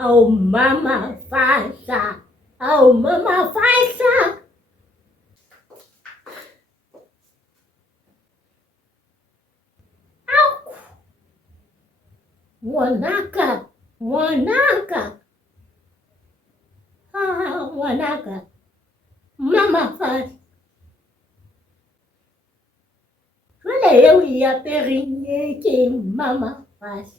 Oh, Mama Fasa. Oh, Mama Fasa. Au. Wanaka. Wanaka. Ah, Wanaka. Mama Fasa. Wale eu ia perinhe que Mama Fasa.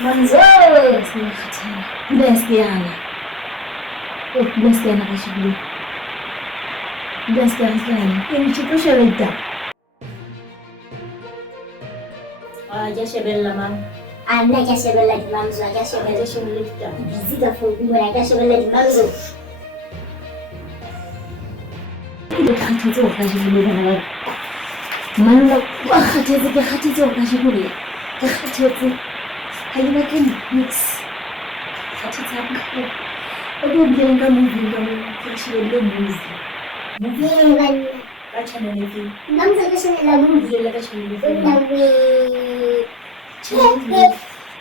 Manzee, nasikiana kashughuli nasikiana imchukishe leta Jashebella mam. Anna jashebella di manzo, jashebella Jashebella. bizika fungura, jashebella di manzo. ile khathizo kashughuli bana manla wa khathizo kashughuli ka khathizo hayina ken mix khathizo okumjenga movie kashughuli movie Movie Kachana nevi. manzo jashebella movie. Jela kachana nevi. Nawe.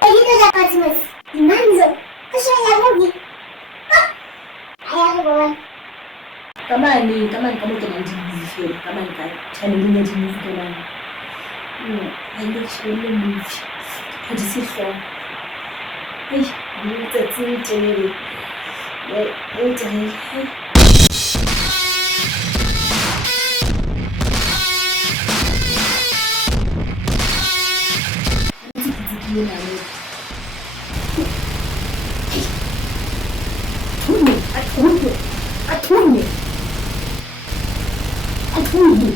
Ayuda Patmos. Manzo jashebella movie. Ayah bawa. Kama ni kama kina ndizi kama ni channel nyingine ndizi kama ni haina shule movie hadithi for ni tatizo Atungi.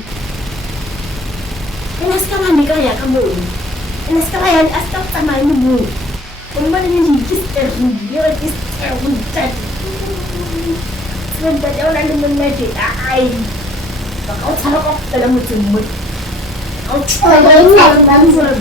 Inaskama ni kaya kamu. Inaskama ya askam sama ini bu. Umman ni kister dia kister hujan. Sebab dia orang dengan medik ai. Kau tahu kau dalam musim mud. Kau cuba dalam bangsa.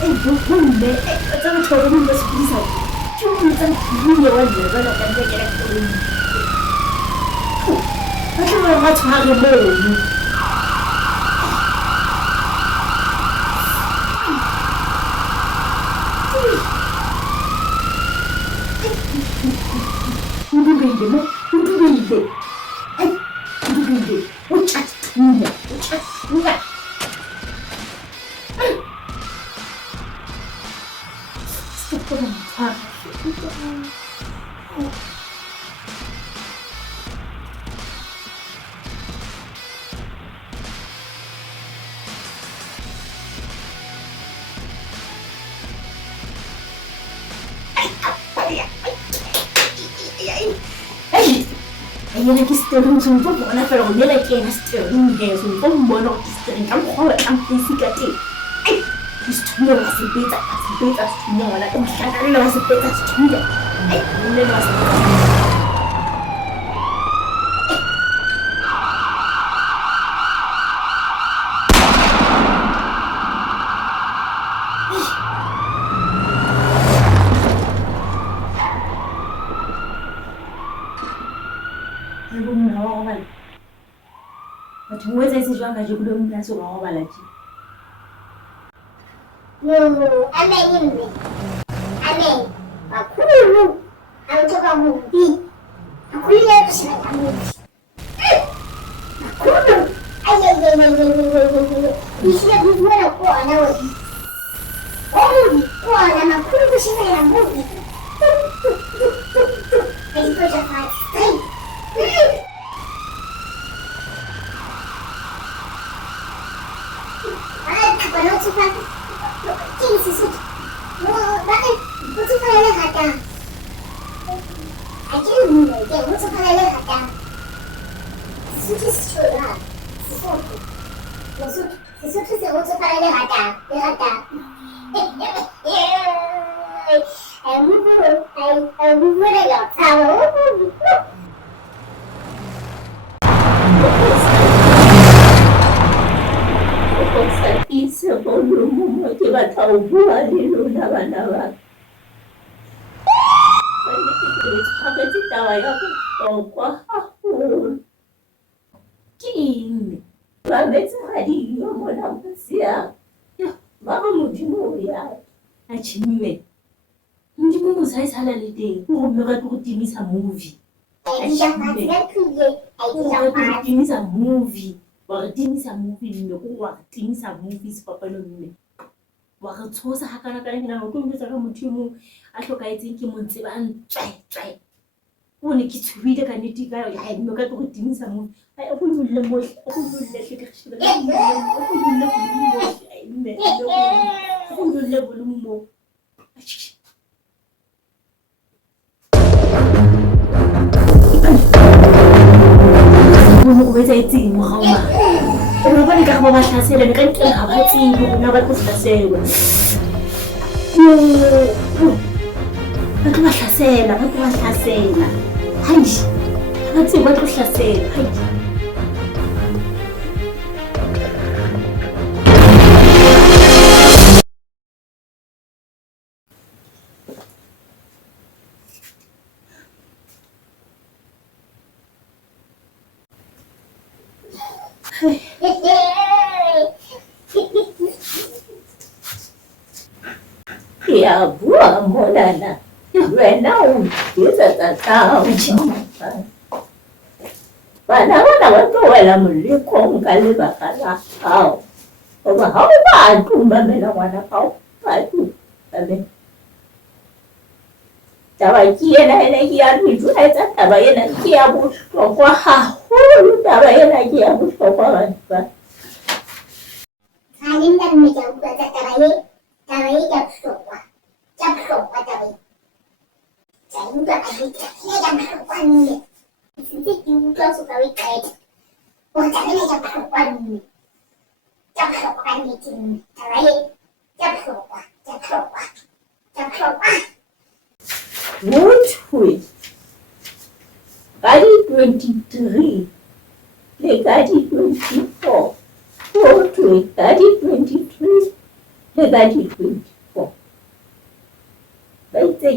Jangan kau follow. Jangan coba minta sepisa. Cuma jangan punya wajah. Jangan jangan follow. Macam orang cari bom. Ayah lagi sering sumpah mana kalau dia lagi yang sering dia sumpah mana lagi sering kamu kalau kamu fisik aja, istunya masih beta, istunya mana kamu sekarang masih beta istunya, ini masih Tumuweze sisi tuangaje kule mnaso kwa balaji. Amen. Akulu. Anatoka movie. Akulia kusema movie. Akulu. Ay. Isiya kuvuna kwa nawe. Ancora, ma come cucina la musica? E di cosa fai? Apa nak cakap? Kini sesuatu. Bahkan untuk kalian kata. Akhirnya mulai dia untuk kalian kata. Sesuatu lah. Sesuatu untuk kalian kata. Dia kata. Bubur dah tahu. Isa volume ke bathaubua lona bana ba ba ne ke tshwabetse taba ya bohlokwa haholo ke eng ba metse gadi yo mona mosiang ba ba modimo ya a chimme modimo mo sa isala le teng go me ga go timisa movie timisa movie wa re timisa movie mme go wa timisa movie sepapalo mme wa re tshosa ha kana kana ngena go ntse ka motho mo a hlokaetseng ke montse ba ntswe o ne ke tshwile ka neti ka ya mme ka go timisa movie ai go lulle mo go lulle ke khishile go lulle mo ai mme go lulle volume mo o etsa etseng mo gaoma o ba le ka go ba hlasela le ka ntle ga ba tsebo na ba go hlasela ba tlo ba hlasela hai ba tsebo ba tlo hlasela hai ya bua monana wena o etsa tsa bana ba tlohela molekong ka lebaka la hao goba ga o ba tumamela ngwana gao ba tumamela taba ke ena ke ya ditho a etsa taba ena ke ya bohlokwa haholo taba ena ke ya bohlokwa batho ba Kalian dah menjauh dari tabai jam berapa? Tabai. Saya juga ada jam berapa ni? Nanti juga suka weekend. Oh, tabai jam berapa ni? Jam berapa ni cing? Tabai jam berapa? Which way? Kali 23, le kali 24. 30, 23, le 24. Baitse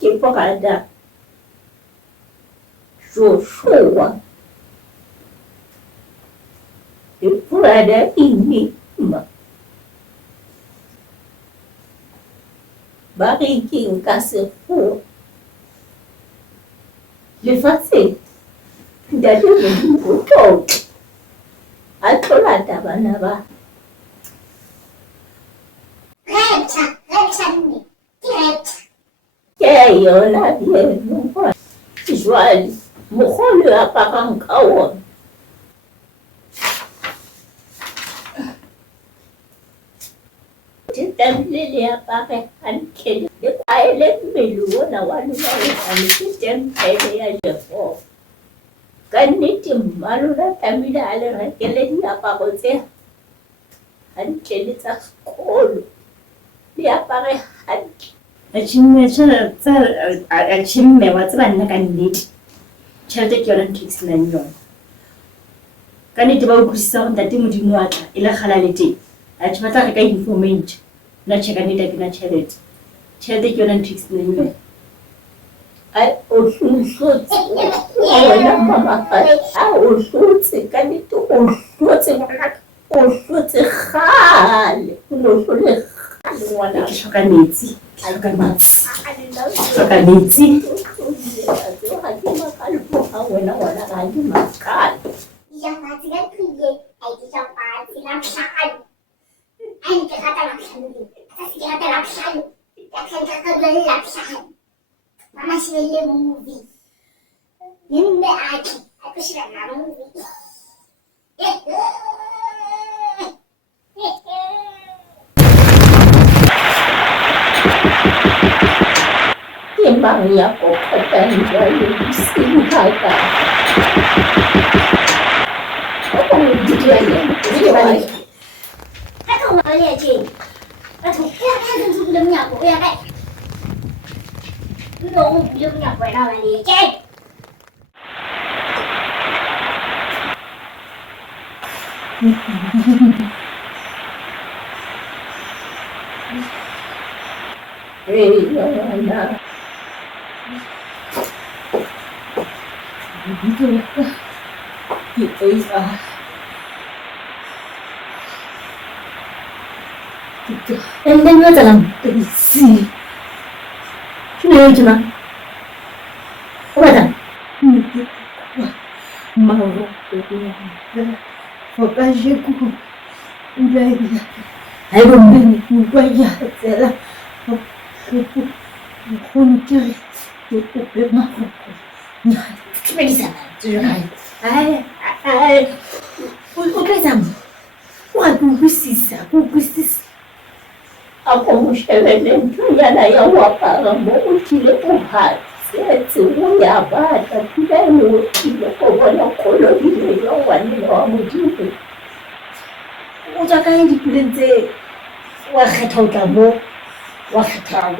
ke pogada Joshua e pogada enigma ba re ke nka sefo lefatshe ntate Modimo o a tlola bana ba Repta ni. Repta. ke yona bieno jwale mogolo a pakang ka ona tlamehile le apare hantle le kwaele mmele ona wa lona o le ke tempele ya Jehova ka nnete mma lona tlamehile a le rekele diaparo tse hantle le tsa sekolo le apare hantle achimme wa tseba nna ka nnete tšhelete ke yona ntho e senang yona ka nnete ba utlwisisa gore ntate Modimo wa tla e le kgala le teng a tšhe batla re ka informate nna tšhe ka nnete a ke na tšhelete ke yona ntho e senang yona o hlotse wena mamagadi o hlotse ka nnete o hlotse ngwanaka o hlotse gale o ne o hlole gale ngwana ke hloka metsi wena ngwana ga ke makale Dijampati kan kuye, dijampati lah sahal. Hai ke rata Lapiano ni. Kasi ke rata Lapiano. Takkan kakak dua Lapiano. Mama sila movie. Yun na aki. Ako sila na movie. Timbang niya ko katanda yung singhata. Ako hindi kaya. Hindi balik. Ako mali aja. Ako kaya kan sebelum nyapu ya kan. Nung belum nyapu na mali aja. Anak. Begitu kita and then what dalam terisi. Sudah cuma. Apa dah? Mau punya. Fokajiku. Udah ya. Ayo bayar salah. Hunter. Cuma di sana. Ako mshebele ntuyana yawapaka mokutile uhatsi etsi uyabata kuleni wotile kobona kolobile yowanile wamutile o jaaka e dipule ntse wa kgetha o tla mo wa kgetha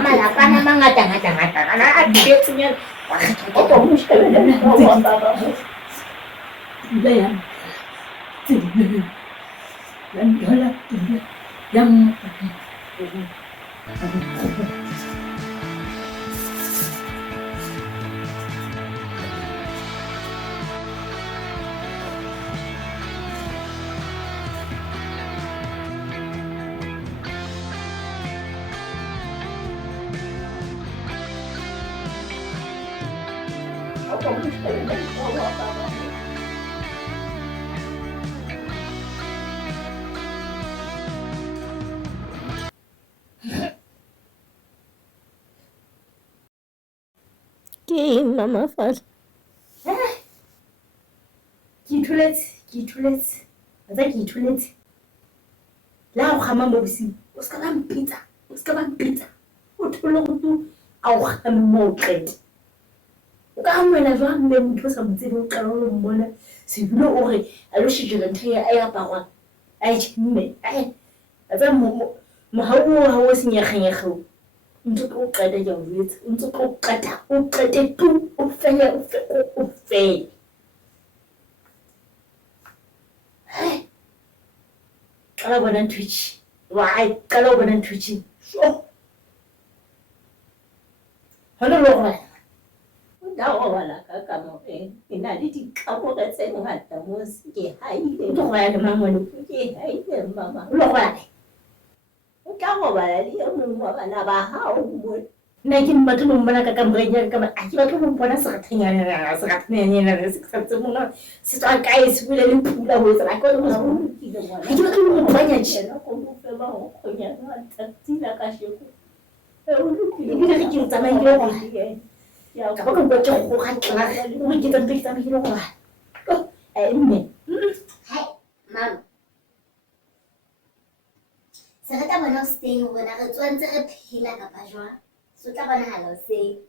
malapa a mangata-ngata-ngata a diletsenyana wa kgetha o tla mo mshebele yawapaka pula ya tsebe ya ndola pula yang ke mama fala ke itholetse atsa ke itholetse la go gama mo bosigo o ska ba mpitsa o thole go tu a o gama mo qete o ka mwena jwa mme motho sa motsebe o qala o mmona se bile o re a lo shejela ntho ya a aparwa a mme atsa mo ha o senyeganyego ntse o qeta ja o wetse ntse o qete tu o fele qala bona ntwitshi qala bona ntwitshi so hona lo rona dawa wala ka mo ina le dikamore tse ngata mo se ke haile go ya le mangwane ke haile mama lo rona o ka go bala le mongwe wa bana ba hao mo nna ke mmatlo mo bona ka kamoreng ya ka ba a ke batla go bona segathanyana se ka tse mona se tswa kae se bule le pula ho etsa ka go go ke batla go bona tshela go mo fe ba go khonya ga tsila ka sheko e ke ke tsamaile go ya ka ba ka botsa go ga tla o ke tsa ntse tsamaile go mme Hai mama. Se re ka bona o steng o bona re tswantse re phela kapa jwang. So tla bonahala o se.